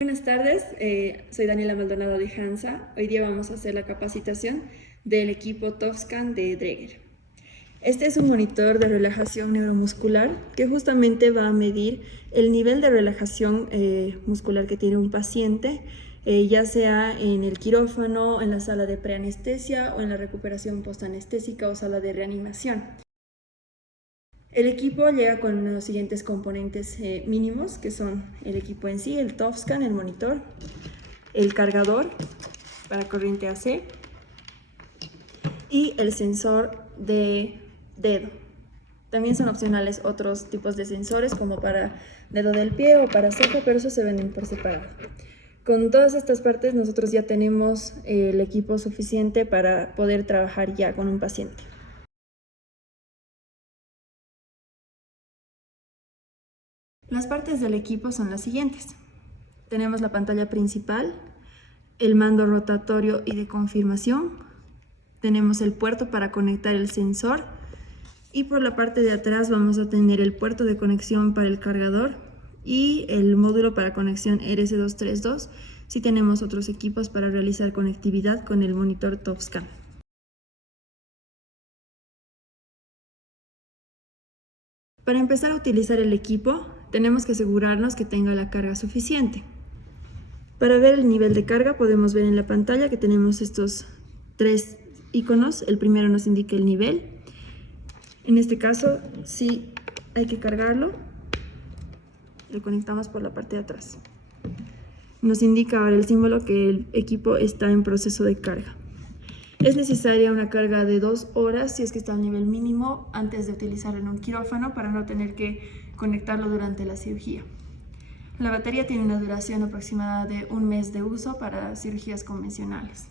Buenas tardes, soy Daniela Maldonado de Hansa. Hoy día vamos a hacer la capacitación del equipo TOFSCAN de Dräger. Este es un monitor de relajación neuromuscular que justamente va a medir el nivel de relajación muscular que tiene un paciente, ya sea en el quirófano, en la sala de preanestesia o en la recuperación postanestésica o sala de reanimación. El equipo llega con los siguientes componentes mínimos, que son el equipo en sí, el TOFSCAN, el monitor, el cargador para corriente AC y el sensor de dedo. También son opcionales otros tipos de sensores como para dedo del pie o para ceja, pero esos se venden por separado. Con todas estas partes nosotros ya tenemos el equipo suficiente para poder trabajar ya con un paciente. Las partes del equipo son las siguientes. Tenemos la pantalla principal, el mando rotatorio y de confirmación, tenemos el puerto para conectar el sensor y por la parte de atrás vamos a tener el puerto de conexión para el cargador y el módulo para conexión RS232 si tenemos otros equipos para realizar conectividad con el monitor TOFSCAN. Para empezar a utilizar el equipo, tenemos que asegurarnos que tenga la carga suficiente. Para ver el nivel de carga podemos ver en la pantalla que tenemos estos tres iconos. El primero nos indica el nivel. En este caso, sí hay que cargarlo. Lo conectamos por la parte de atrás. Nos indica ahora el símbolo que el equipo está en proceso de carga. Es necesaria una carga de 2 horas si es que está al nivel mínimo antes de utilizarlo en un quirófano para no tener que conectarlo durante la cirugía. La batería tiene una duración aproximada de 1 mes de uso para cirugías convencionales.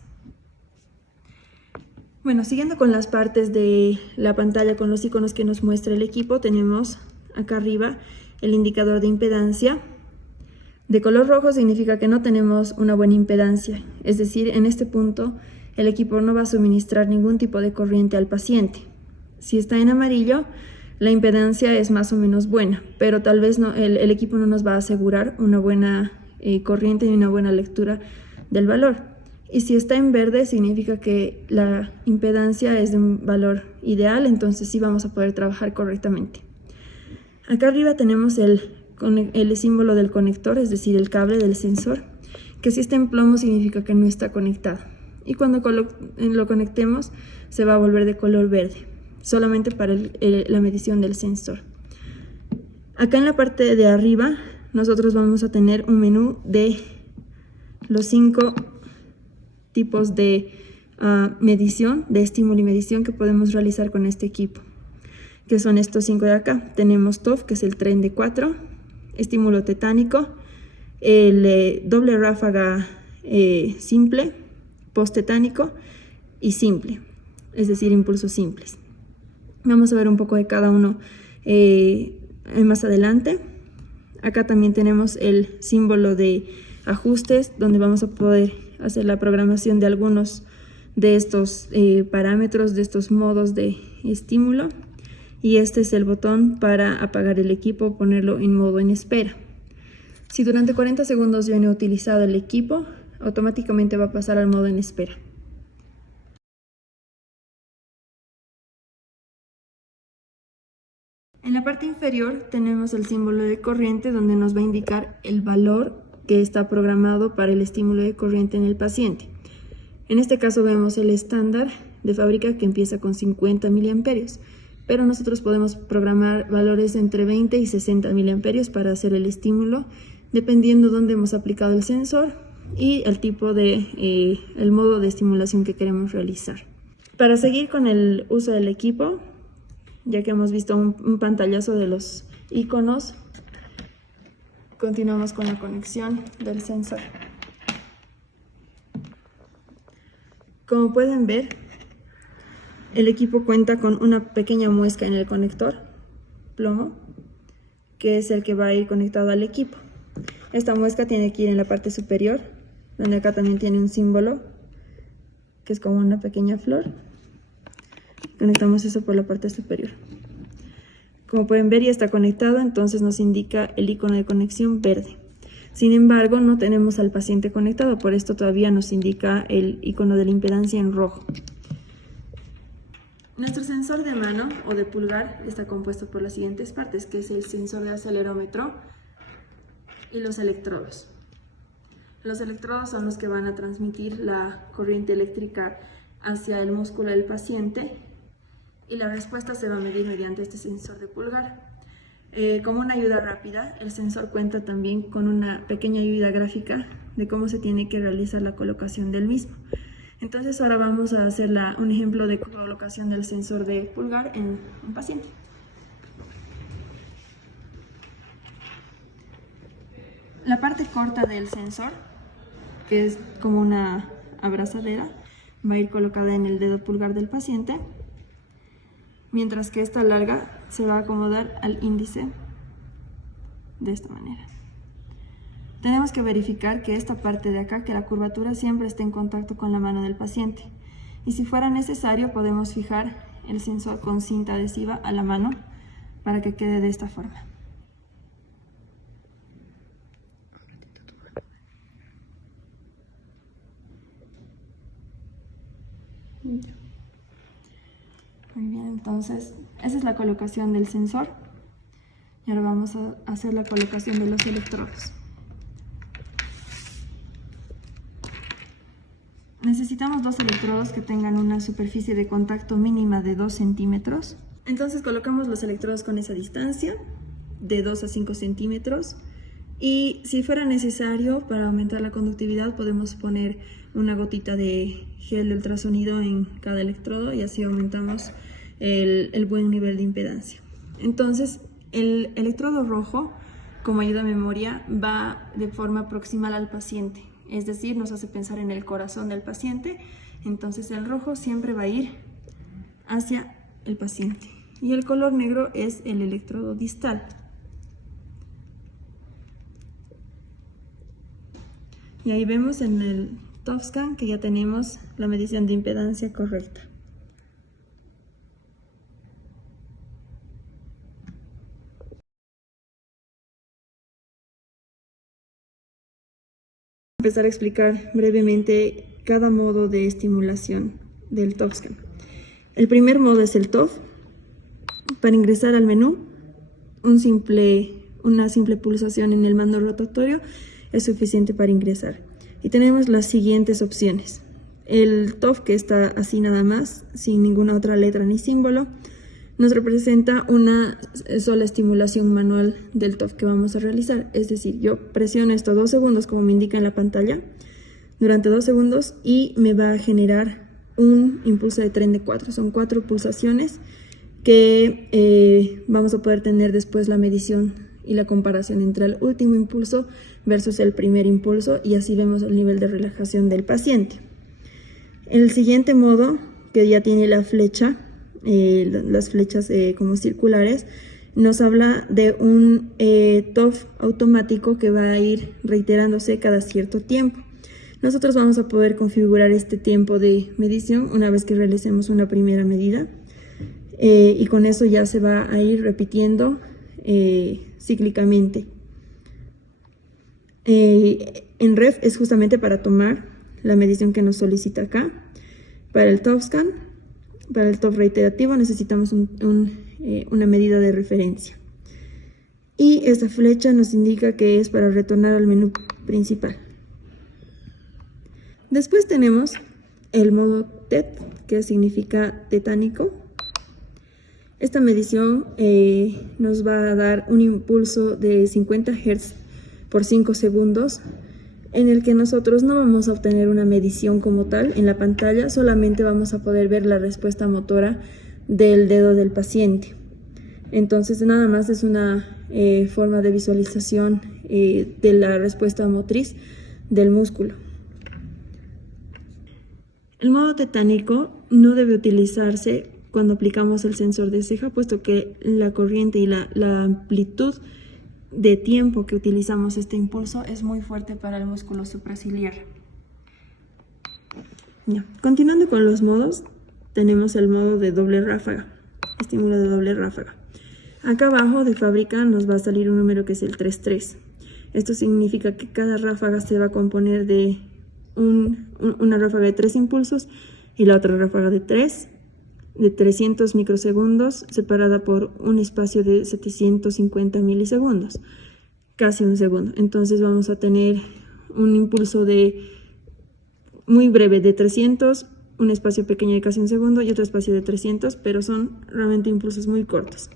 Bueno, siguiendo con las partes de la pantalla con los iconos que nos muestra el equipo, tenemos acá arriba el indicador de impedancia. De color rojo significa que no tenemos una buena impedancia, es decir, en este punto el equipo no va a suministrar ningún tipo de corriente al paciente. Si está en amarillo, la impedancia es más o menos buena, pero tal vez no, el equipo no nos va a asegurar una buena corriente ni una buena lectura del valor. Y si está en verde, significa que la impedancia es de un valor ideal, entonces sí vamos a poder trabajar correctamente. Acá arriba tenemos el símbolo del conector, es decir, el cable del sensor, que si está en plomo significa que no está conectado. Y cuando lo conectemos se va a volver de color verde, solamente para la medición del sensor. Acá en la parte de arriba nosotros vamos a tener un menú de los 5 tipos de medición, de estímulo y medición que podemos realizar con este equipo, que son estos 5 de acá. Tenemos TOF, que es el tren de 4, estímulo tetánico, el doble ráfaga simple, post-tetánico y simple, es decir, impulsos simples. Vamos a ver un poco de cada uno más adelante. Acá también tenemos el símbolo de ajustes, donde vamos a poder hacer la programación de algunos de estos parámetros, de estos modos de estímulo. Y este es el botón para apagar el equipo o ponerlo en modo en espera. Si durante 40 segundos yo no he utilizado el equipo, automáticamente va a pasar al modo en espera. En la parte inferior tenemos el símbolo de corriente, donde nos va a indicar el valor que está programado para el estímulo de corriente en el paciente. En este caso vemos el estándar de fábrica que empieza con 50 miliamperios, pero nosotros podemos programar valores entre 20 y 60 miliamperios para hacer el estímulo, dependiendo dónde hemos aplicado el sensor y el tipo de el modo de estimulación que queremos realizar. Para seguir con el uso del equipo, ya que hemos visto un pantallazo de los iconos, continuamos con la conexión del sensor. Como pueden ver, el equipo cuenta con una pequeña muesca en el conector, plomo, que es el que va a ir conectado al equipo. Esta muesca tiene que ir en la parte superior, donde acá también tiene un símbolo, que es como una pequeña flor. Conectamos eso por la parte superior. Como pueden ver, ya está conectado, entonces nos indica el icono de conexión verde. Sin embargo, no tenemos al paciente conectado, por esto todavía nos indica el icono de la impedancia en rojo. Nuestro sensor de mano o de pulgar está compuesto por las siguientes partes, que es el sensor de acelerómetro y los electrodos. Los electrodos son los que van a transmitir la corriente eléctrica hacia el músculo del paciente y la respuesta se va a medir mediante este sensor de pulgar. Como una ayuda rápida, el sensor cuenta también con una pequeña ayuda gráfica de cómo se tiene que realizar la colocación del mismo. Entonces ahora vamos a hacer un ejemplo de colocación del sensor de pulgar en un paciente. La parte corta del sensor, que es como una abrazadera, va a ir colocada en el dedo pulgar del paciente, mientras que esta larga se va a acomodar al índice de esta manera. Tenemos que verificar que esta parte de acá, que la curvatura siempre esté en contacto con la mano del paciente. Y si fuera necesario, podemos fijar el sensor con cinta adhesiva a la mano para que quede de esta forma. Muy bien, entonces esa es la colocación del sensor. Y ahora vamos a hacer la colocación de los electrodos. Necesitamos dos electrodos que tengan una superficie de contacto mínima de 2 centímetros. Entonces colocamos los electrodos con esa distancia, de 2 a 5 centímetros. Y si fuera necesario, para aumentar la conductividad, podemos poner una gotita de gel de ultrasonido en cada electrodo y así aumentamos el buen nivel de impedancia. Entonces, el electrodo rojo, como ayuda a memoria, va de forma proximal al paciente. Es decir, nos hace pensar en el corazón del paciente, entonces el rojo siempre va a ir hacia el paciente. Y el color negro es el electrodo distal. Y ahí vemos en el TOF-scan que ya tenemos la medición de impedancia correcta. Empezar a explicar brevemente cada modo de estimulación del TOF-scan. El primer modo es el TOF. Para ingresar al menú, una simple pulsación en el mando rotatorio es suficiente para ingresar. Y tenemos las siguientes opciones. El TOF, que está así nada más, sin ninguna otra letra ni símbolo, nos representa una sola estimulación manual del TOF que vamos a realizar. Es decir, yo presiono esto 2 segundos como me indica en la pantalla, durante 2 segundos y me va a generar un impulso de tren de 4. Son 4 pulsaciones que vamos a poder tener después la medición y la comparación entre el último impulso versus el primer impulso y así vemos el nivel de relajación del paciente. El siguiente modo, que ya tiene la flecha, las flechas como circulares, nos habla de un TOF automático que va a ir reiterándose cada cierto tiempo. Nosotros vamos a poder configurar este tiempo de medición una vez que realicemos una primera medida y con eso ya se va a ir repitiendo cíclicamente. En ref es justamente para tomar la medición que nos solicita acá. Para el TOF-scan, para el TOF reiterativo necesitamos una medida de referencia. Y esta flecha nos indica que es para retornar al menú principal. Después tenemos el modo TET, que significa tetánico. Esta medición nos va a dar un impulso de 50 Hz por 5 segundos, en el que nosotros no vamos a obtener una medición como tal en la pantalla, solamente vamos a poder ver la respuesta motora del dedo del paciente. Entonces nada más es una forma de visualización de la respuesta motriz del músculo. El modo tetánico no debe utilizarse cuando aplicamos el sensor de ceja, puesto que la corriente y la amplitud de tiempo que utilizamos este impulso es muy fuerte para el músculo supraciliar. Ya. Continuando con los modos, tenemos el modo de doble ráfaga, estímulo de doble ráfaga. Acá abajo de fábrica nos va a salir un número que es el 33. Esto significa que cada ráfaga se va a componer de una ráfaga de 3 impulsos y la otra ráfaga de 3, de 300 microsegundos, separada por un espacio de 750 milisegundos, casi un segundo. Entonces vamos a tener un impulso muy breve de 300, un espacio pequeño de casi un segundo y otro espacio de 300, pero son realmente impulsos muy cortos.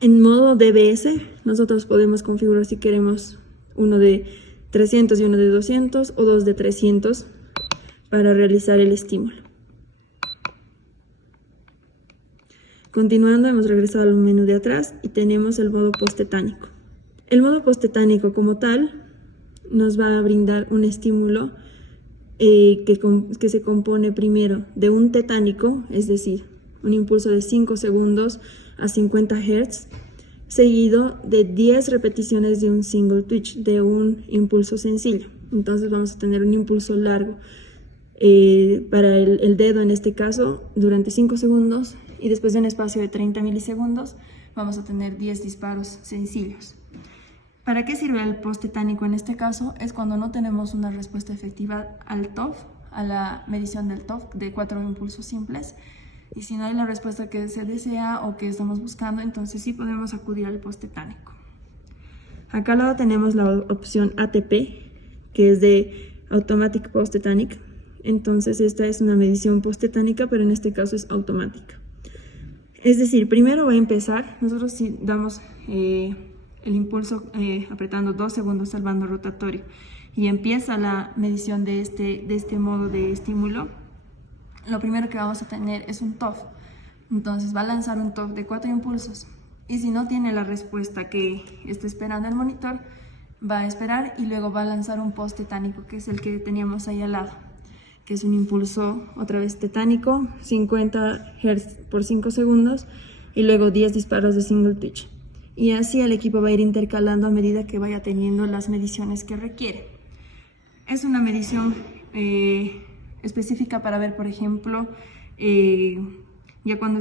En modo DBS, nosotros podemos configurar si queremos uno de 300 y uno de 200 o dos de 300 para realizar el estímulo. Continuando, hemos regresado al menú de atrás y tenemos el modo post-tetánico. El modo post-tetánico como tal nos va a brindar un estímulo que se compone primero de un tetánico, es decir, un impulso de 5 segundos a 50 Hz, seguido de 10 repeticiones de un single twitch, de un impulso sencillo. Entonces vamos a tener un impulso largo para el dedo en este caso durante 5 segundos y después de un espacio de 30 milisegundos vamos a tener 10 disparos sencillos. ¿Para qué sirve el post-tetánico en este caso? Es cuando no tenemos una respuesta efectiva al TOF, a la medición del TOF de 4 impulsos simples. Y si no hay la respuesta que se desea o que estamos buscando, entonces sí podemos acudir al post-tetánico. Acá al lado tenemos la opción ATP, que es de Automatic Post-Tetanic. Entonces esta es una medición post-tetánica, pero en este caso es automática. Es decir, primero va a empezar, nosotros si damos el impulso apretando 2 segundos al bando rotatorio y empieza la medición de este modo de estímulo, lo primero que vamos a tener es un TOF. Entonces va a lanzar un TOF de 4 impulsos y si no tiene la respuesta que está esperando el monitor, va a esperar y luego va a lanzar un post tetánico, que es el que teníamos ahí al lado, que es un impulso otra vez tetánico, 50 Hz por 5 segundos y luego 10 disparos de single twitch. Y así el equipo va a ir intercalando a medida que vaya teniendo las mediciones que requiere. Es una medición específica para ver, por ejemplo, ya cuando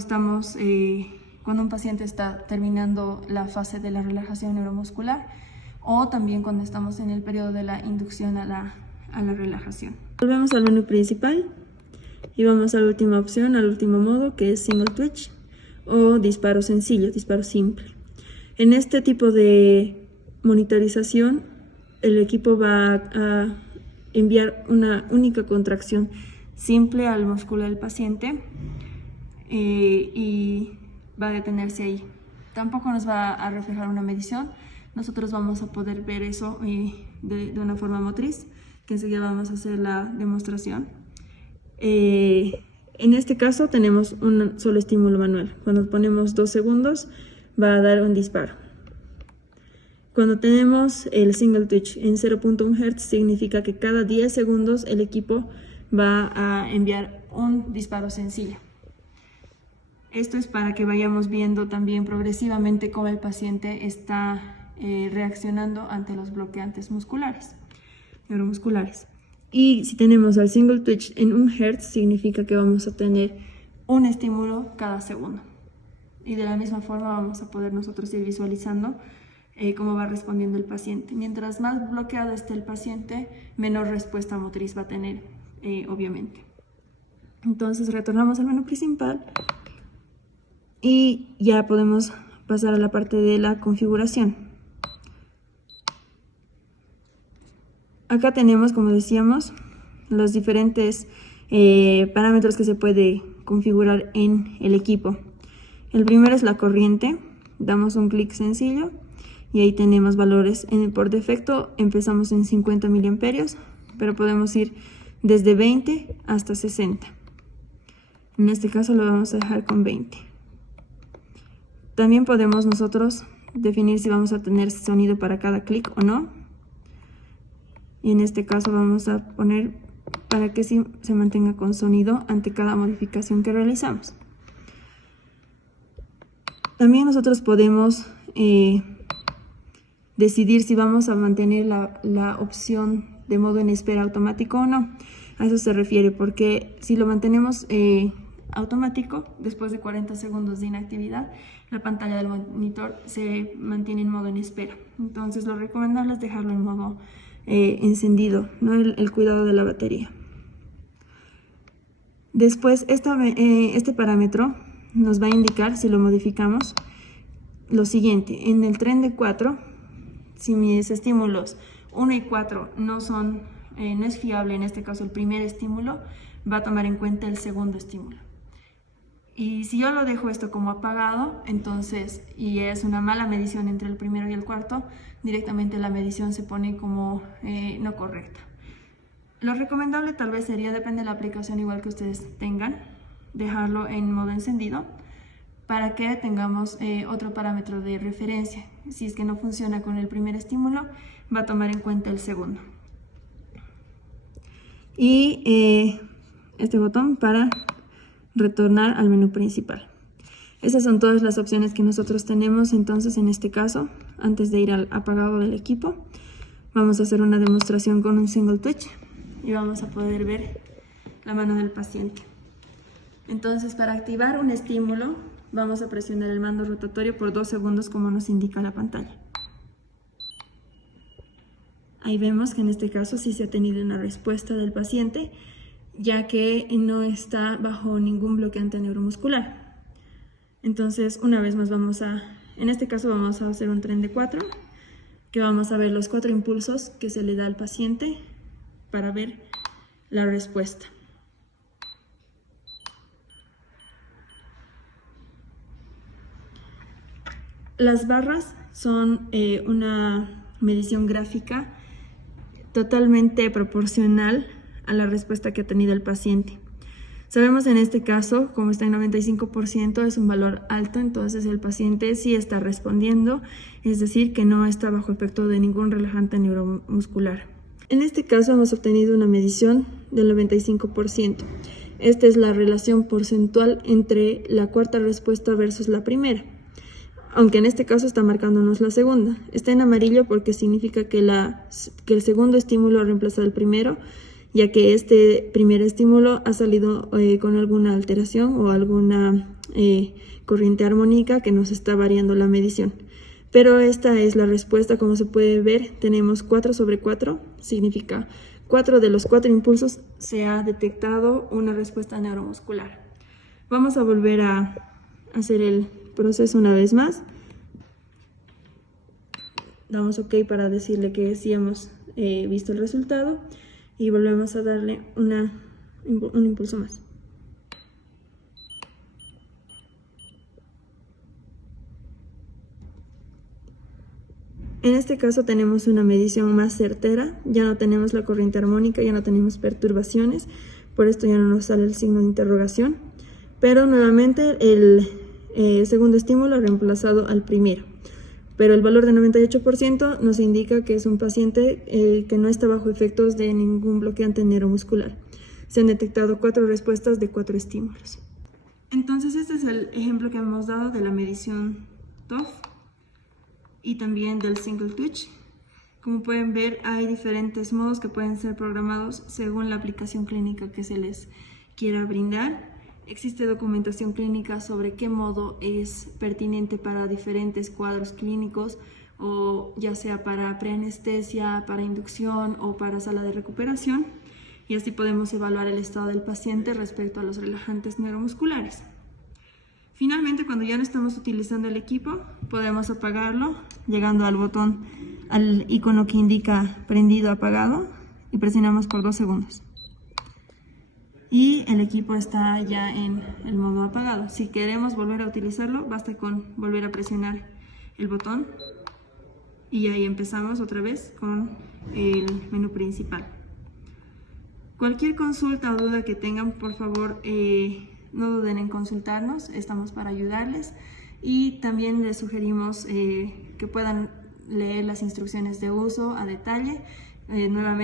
un paciente está terminando la fase de la relajación neuromuscular o también cuando estamos en el periodo de la inducción a la relajación. Volvemos al menú principal y vamos a la última opción, al último modo, que es single twitch o disparo sencillo, disparo simple. En este tipo de monitorización, el equipo va a enviar una única contracción simple al músculo del paciente y va a detenerse ahí. Tampoco nos va a reflejar una medición. Nosotros vamos a poder ver eso de una forma motriz, que enseguida vamos a hacer la demostración. En este caso tenemos un solo estímulo manual. Cuando ponemos 2 segundos va a dar un disparo. Cuando tenemos el single twitch en 0.1 Hz, significa que cada 10 segundos el equipo va a enviar un disparo sencillo. Esto es para que vayamos viendo también progresivamente cómo el paciente está reaccionando ante los bloqueantes neuromusculares. Y si tenemos el single twitch en 1 Hz, significa que vamos a tener un estímulo cada segundo. Y de la misma forma vamos a poder nosotros ir visualizando cómo va respondiendo el paciente. Mientras más bloqueado esté el paciente, menor respuesta motriz va a tener, obviamente. Entonces retornamos al menú principal y ya podemos pasar a la parte de la configuración. Acá tenemos, como decíamos, los diferentes parámetros que se puede configurar en el equipo. El primero es la corriente, damos un clic sencillo y ahí tenemos valores. Por defecto empezamos en 50 miliamperios, pero podemos ir desde 20 hasta 60. En este caso lo vamos a dejar con 20. También podemos nosotros definir si vamos a tener sonido para cada clic o no. Y en este caso vamos a poner para que sí se mantenga con sonido ante cada modificación que realizamos. También nosotros podemos decidir si vamos a mantener la opción de modo en espera automático o no. A eso se refiere, porque si lo mantenemos automático. Después de 40 segundos de inactividad, la pantalla del monitor se mantiene en modo en espera. Entonces lo recomendable es dejarlo en modo encendido, ¿no? El cuidado de la batería. Después este parámetro nos va a indicar, si lo modificamos, lo siguiente: en el tren de 4, si mis estímulos 1 y 4 no es fiable, en este caso el primer estímulo, va a tomar en cuenta el segundo estímulo. Y si yo lo dejo esto como apagado, entonces, y es una mala medición entre el primero y el cuarto, directamente la medición se pone como no correcta. Lo recomendable tal vez sería, depende de la aplicación igual que ustedes tengan, dejarlo en modo encendido para que tengamos otro parámetro de referencia. Si es que no funciona con el primer estímulo, va a tomar en cuenta el segundo. Y este botón para retornar al menú principal. Esas son todas las opciones que nosotros tenemos. Entonces, en este caso, antes de ir al apagado del equipo, vamos a hacer una demostración con un single touch y vamos a poder ver la mano del paciente. Entonces, para activar un estímulo, vamos a presionar el mando rotatorio por 2 segundos como nos indica la pantalla. Ahí vemos que en este caso sí se ha tenido una respuesta del paciente, ya que no está bajo ningún bloqueante neuromuscular. Entonces, una vez más en este caso vamos a hacer un tren de 4, que vamos a ver los 4 impulsos que se le da al paciente para ver la respuesta. Las barras son una medición gráfica totalmente proporcional a la respuesta que ha tenido el paciente. Sabemos en este caso, como está en 95%, es un valor alto, entonces el paciente sí está respondiendo, es decir, que no está bajo efecto de ningún relajante neuromuscular. En este caso hemos obtenido una medición del 95%. Esta es la relación porcentual entre la cuarta respuesta versus la primera, aunque en este caso está marcándonos la segunda. Está en amarillo porque significa que el segundo estímulo ha reemplazado al primero, ya que este primer estímulo ha salido con alguna alteración o alguna corriente armónica que nos está variando la medición. Pero esta es la respuesta. Como se puede ver, tenemos 4/4, significa 4 de los 4 impulsos se ha detectado una respuesta neuromuscular. Vamos a volver a hacer el proceso una vez más. Damos OK para decirle que sí hemos visto el resultado y volvemos a darle un impulso más. En este caso tenemos una medición más certera, ya no tenemos la corriente armónica, ya no tenemos perturbaciones, por esto ya no nos sale el signo de interrogación, pero nuevamente el segundo estímulo ha reemplazado al primero. Pero el valor de 98% nos indica que es un paciente que no está bajo efectos de ningún bloqueante neuromuscular. Se han detectado 4 respuestas de 4 estímulos. Entonces este es el ejemplo que hemos dado de la medición TOF y también del single touch. Como pueden ver, hay diferentes modos que pueden ser programados según la aplicación clínica que se les quiera brindar. Existe documentación clínica sobre qué modo es pertinente para diferentes cuadros clínicos, o ya sea para preanestesia, para inducción o para sala de recuperación, y así podemos evaluar el estado del paciente respecto a los relajantes neuromusculares. Finalmente, cuando ya no estamos utilizando el equipo, podemos apagarlo llegando al icono que indica prendido apagado y presionamos por 2 segundos. Y el equipo está ya en el modo apagado. Si queremos volver a utilizarlo, basta con volver a presionar el botón y ahí empezamos otra vez con el menú principal. Cualquier consulta o duda que tengan, por favor, no duden en consultarnos, estamos para ayudarles, y también les sugerimos que puedan leer las instrucciones de uso a detalle. Nuevamente,